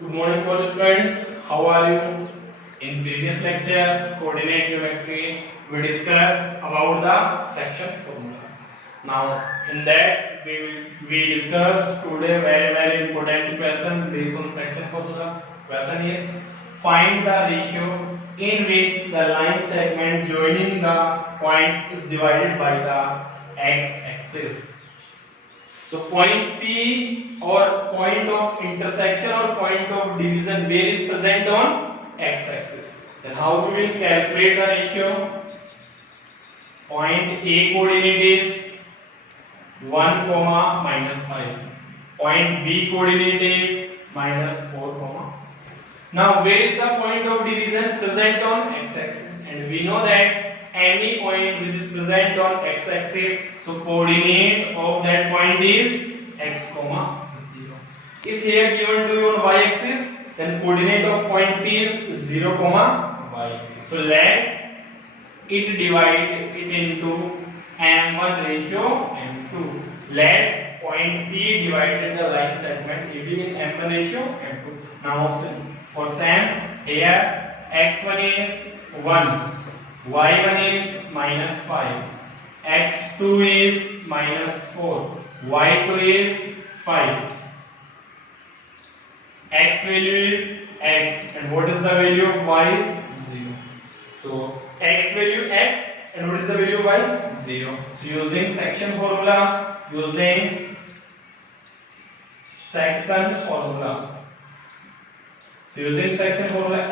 Good morning, college students. How are you? In previous lecture, coordinate geometry, we discussed about the section formula. Now, in that we discussed today very important question based on section formula. Question is find the ratio in which the line segment joining the points is divided by the x-axis. So point P or point of intersection or point of division where is present on x-axis. Then how we will calculate the ratio? Point A coordinate is 1, -5. Point B coordinate is -4, Now where is the point of division present on x-axis? And we know that any point which is present on x-axis, so coordinate of that point is x, 0. If here given to you on y-axis, then coordinate of point P is 0, y. So let it divide it into m1 ratio m2. Let point P divided the line segment AB in m1 ratio m2. Now for same, here x1 is 1, y1 is -5, x2 is -4, y2 is 5. X value is x, and what is the value of y is 0. So x value x, and what is the value of y? 0. So using section formula,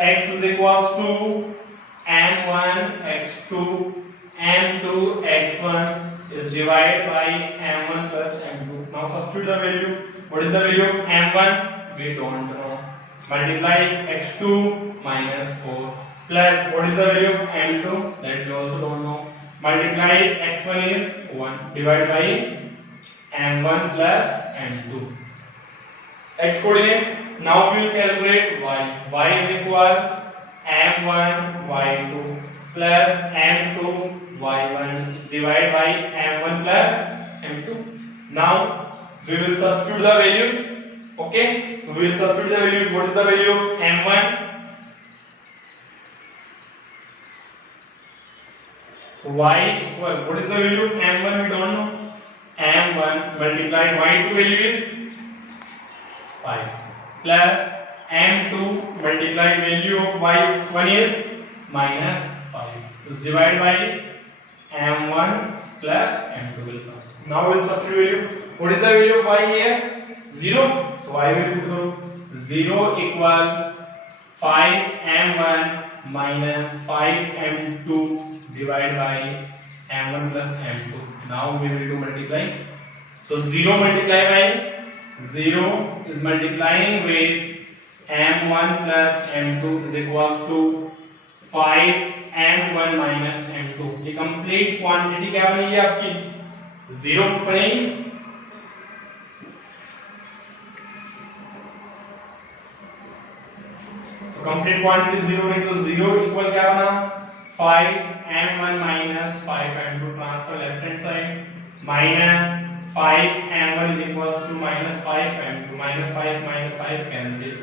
x is equals to m1 x2 m2 x1 is divided by m1 plus m2. Now substitute the value. What is the value of m1? We don't know. Multiply x2 -4 plus what is the value of m2? That we also don't know. Multiply x1 is 1 divided by m1 plus m2. X coordinate. Now we will calculate y. Y is equal m1 y2 plus m2 y1 is divided by m1 plus m2. Now we will substitute the values. Okay, so we will substitute the values. What is the value of m1? So y equal, what is the value of m1? We don't know. m1 multiplied y2 value is 5 plus m2 multiplied value of y1 is -5 is divided by m1 plus m2 will come. Now we will substitute value. What is the value of y here? 0. So y will equal 0 equal 5 m1 minus 5 m2 divided by m1 plus m2. Now we will do multiply. So 0 multiplied by 0 is multiplying with m1 plus m2 is equals to 5 m1 minus m2. ये complete quantity क्या बनेगी आपकी? 0 बनेगी. तो complete quantity 0 बनेगी, तो 0 equal क्या बना? 5 m1 minus 5 m2 transfer left hand side minus 5 m1 is equals to -5 m2 -5 cancel.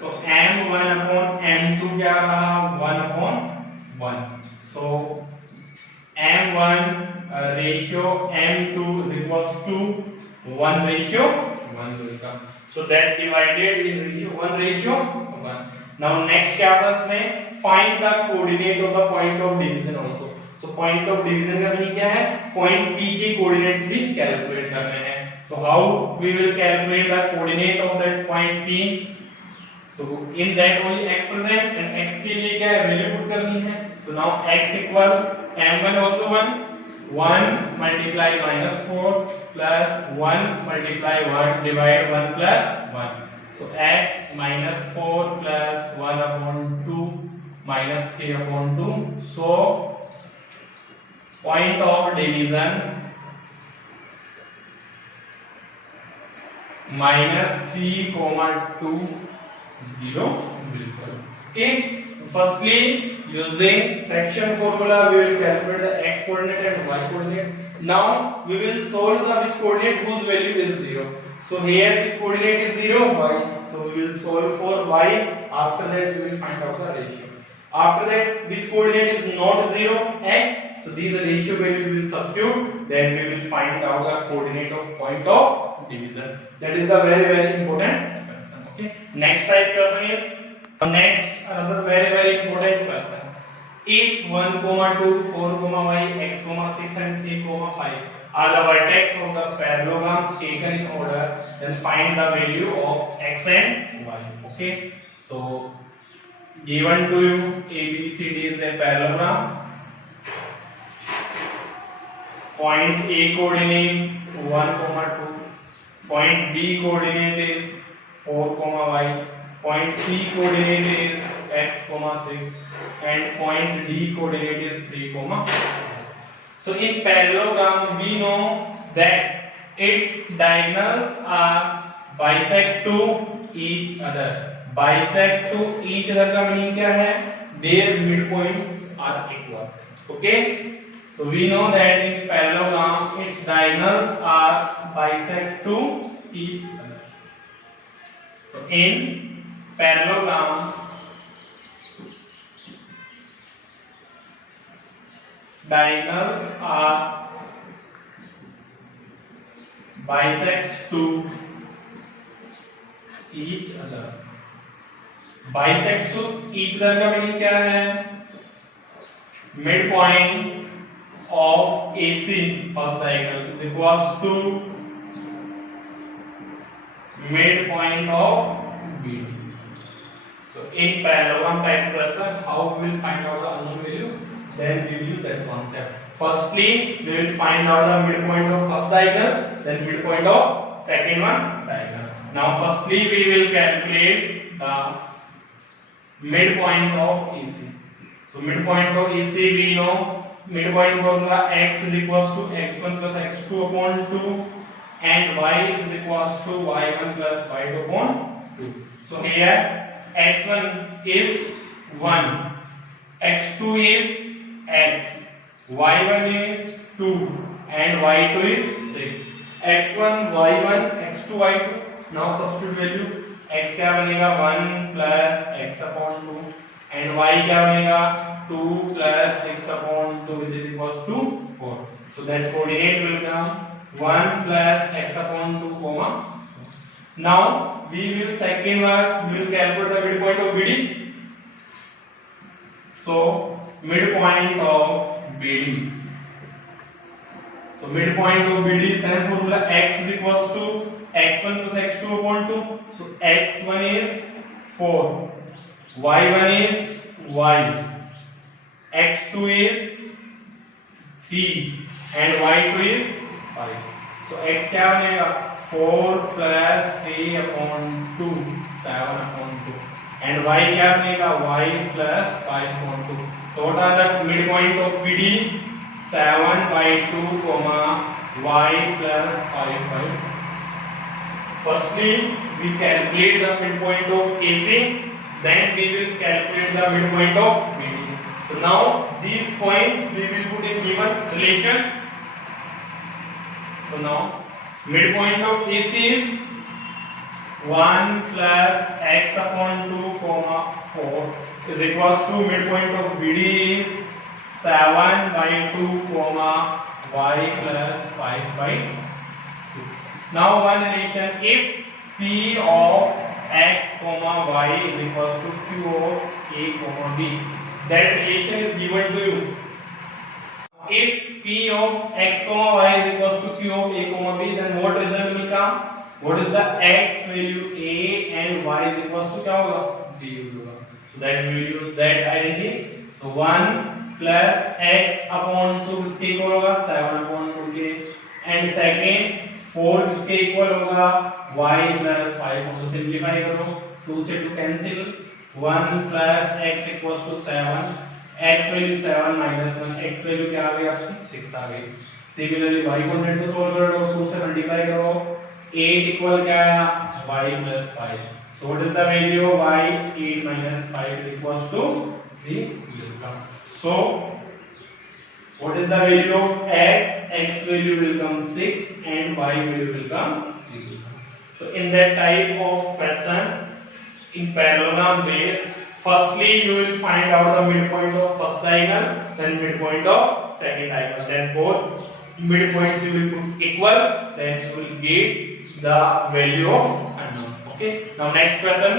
So m1 upon m2 क्या रहा? 1 upon 1. So m1 ratio m2 is equals to 1 ratio 1 will come. So that divided in ratio 1 ratio 1. Now next क्या था इसमें? Find the coordinate of the point of division also. So point of division का meaning क्या है? Point P के coordinates भी calculate करने हैं. So how we will calculate the coordinate of that point P? So in that only x present and x के लिए क्या है? Value put करनी है. So now x equal m1 also 1 multiply -4 plus 1 multiply 1 divide 1 plus 1. So x -4 plus 1 upon 2 minus 3 upon 2. So point of division -3, 2, 0 will come. Okay, so firstly using section formula we will calculate the x coordinate and y coordinate. Now we will solve the which coordinate whose value is 0. So here this coordinate is 0, y, so we will solve for y. After that we will find out the ratio. After that which coordinate is not 0, x, so these ratio value we will substitute, then we will find out the coordinate of point of division. That is the very important question. Okay, next type question is next another very important question. If 1, 2, 4, y, x, 6 and 3, 5 are the vertex of the parallelogram taken in order, then find the value of x and y. Okay, so given to you ABCD is a parallelogram. Point A coordinate 1, 2. Point B coordinate is 4, y. Point C coordinate is x, 6, and point D coordinate is 3, 4. So in parallelogram we know that its diagonals are bisect to each other. Bisect to each other का meaning क्या है? Their midpoints are equal. Okay? So we know that in parallelogram its diagonals are bisect to each other. So in parallelogram diagonals are bisects to each other. Bisects to each other का meaning क्या है? Midpoint of AC first diagonal is equals to midpoint of BD. So in parallelogram type question, how we will find out the unknown value? Then we will use that concept. Firstly, we will find out the midpoint of first diagonal, then midpoint of second one diagonal. Now, firstly, we will calculate the midpoint of AC. So, midpoint of AC we know midpoint formula x is equals to x1 plus x2 upon 2 and y is equals to y1 plus y2 upon 2. So, here x1 is 1, x2 is x, y1 is 2 and y2 is 6. x1 y1 x2 y2. Now substitute value. x क्या बनेगा 1 plus x upon 2 and y क्या बनेगा 2 plus 6 upon 2 which is equals to 4. So that coordinate will come 1 plus x upon 2 comma. Now we will second one we will calculate the midpoint of BD. So midpoint of BD. So midpoint of BD same formula x is equals to x1 plus x2 upon 2. So x1 is 4, y1 is y, x2 is 3 and y2 is 5. So x क्या बनेगा 4 plus 3 upon 2 7 upon 2 and y क्या बनेगा y plus 5 upon 2. So what are the midpoint of BD? 7 by 2 comma y plus 5 by 2. Firstly, we calculate the midpoint of AC, then we will calculate the midpoint of BD. So now these points we will put in given relation. So now midpoint of AC is 1 plus x upon 2 comma 4 is equals to midpoint of BD is 7 by 2 comma y plus 5 by 2. Now one relation, if P of x comma y is equals to Q of A comma B, that relation is given to you. If P of x comma y is equals to Q of A comma B, then what result will come? What is the x value A and y is equals to क्या होगा? B होगा. So that we will use that identity. So 1 plus x upon 2 किसके equal होगा 7 upon 2 के and second 4 किसके equal होगा y plus 5 को simplify करो 2 से 2 cancel 1 plus x equals to 7 x value 7 minus 1 x value क्या आ गई आपकी 6 आ गई. सिमिलरली y कोऑर्डिनेट को सॉल्व करो 2 से मल्टीप्लाई करो 8 इक्वल क्या आया y plus 5. So what is the value of y? 8 minus 5 equals to 3 will come. So what is the value of x? X value will come 6 and y value will come 3. So in that type of question, in parallelogram way, firstly you will find out the midpoint of first diagonal, then midpoint of second diagonal, then both midpoints you will put equal, then you will get the value of unknown. Okay, now next question.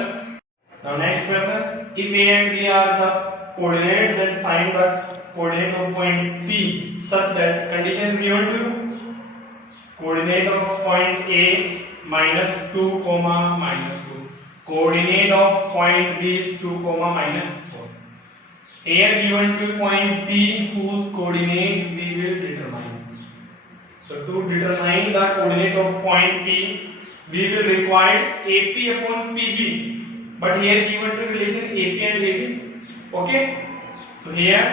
If a and b are the coordinates, then find the coordinate of point P such that condition is given to you. Coordinate of point A minus 2 comma minus 2. Coordinate of point B is 2 comma minus 4. Here given to point P whose coordinate we will determine. So to determine the coordinate of point P, we will require AP upon PB. But here given to relation AP and AB. Okay. So here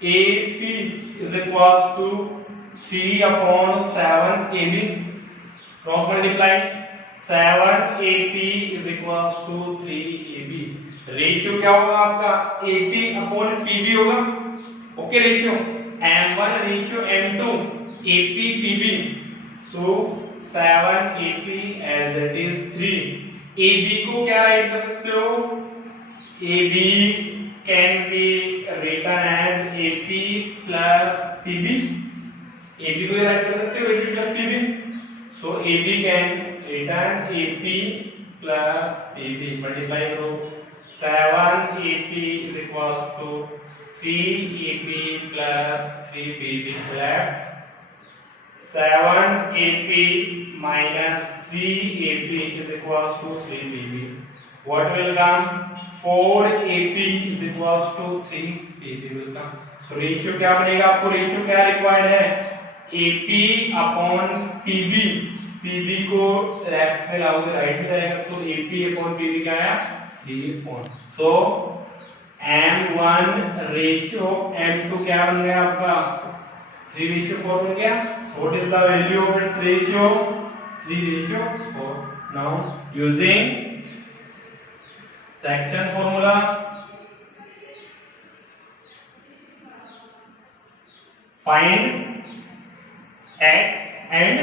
AP is equals to 3 upon 7 AB. Cross multiply. 7 AP is equals to 3 AB. Ratio क्या होगा आपका AP upon PB होगा. Okay, ratio M1 ratio M2 AP PB. So 7 AP as it is 3. AB को क्या right कर सकते हो? AB can be written as AP plus PB. AB को राइट कर सकते हो AP plus PB. So AB can written AP plus PB. Multiply करो. 7 AP is equals to 3 AP plus 3 PB left. 7 AP minus 3 AP is equals to 3 PB. What will come? 4 AP is equals to 3 PB will come. So ratio क्या बनेगा? आपको ratio क्या required है? AP upon PB. PB को left में लाओगे right में जाएगा. So AP upon PB क्या आया? 3/4. So M1 ratio M2 क्या बन गया आपका? 3/4 बन गया. So what is the value of its ratio? 3/4. Now using section formula, find x and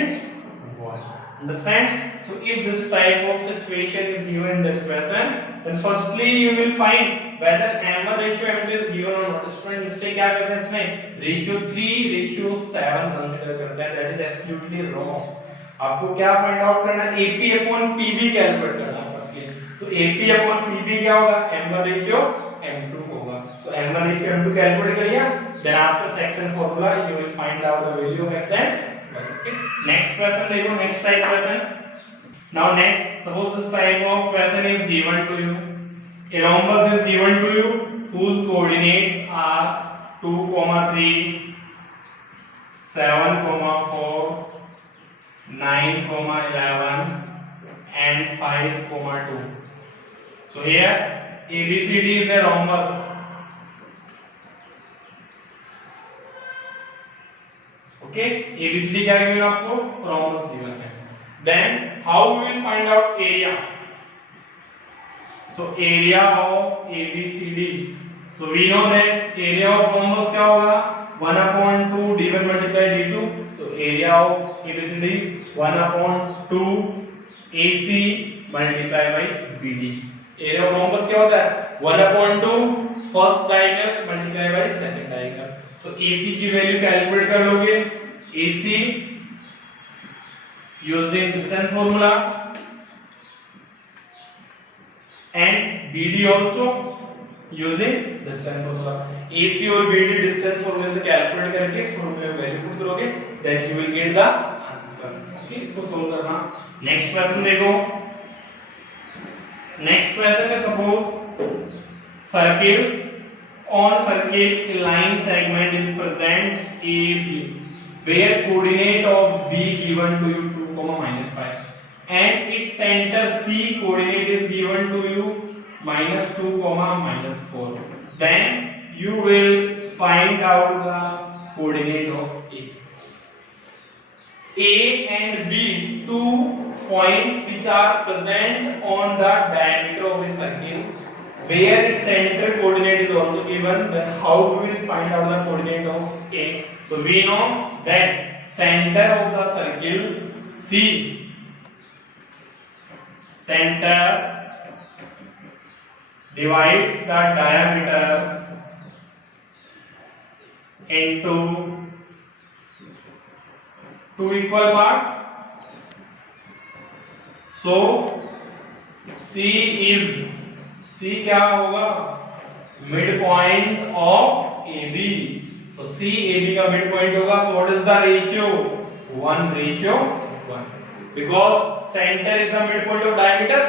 y. Understand? So if this type of situation is given in that question, then firstly you will find whether M1 ratio M2 is given or not. Student mistake क्या करते हैं इसमें? Ratio 3/7 consider करते हैं. That is absolutely wrong. आपको क्या find out करना है? AP upon PB कैलकुलेट करना है firstly. So AP upon PB क्या होगा? M1 ratio M2 होगा. So M1 ratio M2 calculate करिए. Then after section formula you will find out the value of x and y. Okay. Next question देखो. Next type question. Now next, suppose this type of question is given to you. A rhombus is given to you whose coordinates are 2,3, 7,4, 9,11 and 5,2. So here ABCD is a rhombus. Okay, ABCD क्या given आपको? Rhombus given है. Then how we will find out area? So area of ABCD. So we know that area of rhombus क्या होगा? 1/2 d1 multiply d2. So area of ABCD 1/2 AC multiply by BD. Area of rhombus क्या होता है? 1/2 first diagonal multiply by second diagonal. So AC की value calculate कर लोगे. AC using distance formula and BD also using distance formula. AC और BD distance formula से calculate करके इस फॉर्मूले में वैल्यू पुट करोगे, then you will get the answer. Okay, इसको सोल्व करना. नेक्स्ट क्वेश्चन देखो. नेक्स्ट क्वेश्चन में suppose circle on circle a line segment is present AB where coordinate of B given to you 2, -5 and its center C coordinate is given to you -2, -4. Then you will find out the coordinate of A. A and B, two points which are present on the diameter of a circle, where its center coordinate is also given. Then how we will find out the coordinate of A? So we know that center of the circle C, center divides the diameter into two equal parts. So C क्या होगा? Midpoint of AB. So CAB का midpoint होगा. So what is the ratio? 1:1. Because center is the midpoint of diameter.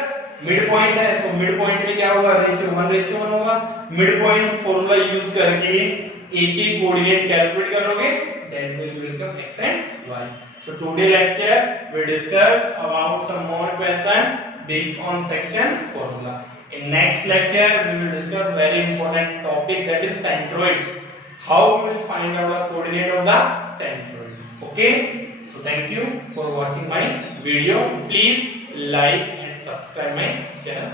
Midpoint है, so midpoint में क्या होगा? Ratio 1:1 होगा. Midpoint formula use करके A के coordinate calculate करोगे, then will become x and y. So today lecture we discuss about some more question based on section formula. In next lecture we will discuss very important topic, that is centroid. How we will find out the coordinate of the centroid. Okay, so thank you for watching my video. Please like and subscribe my channel.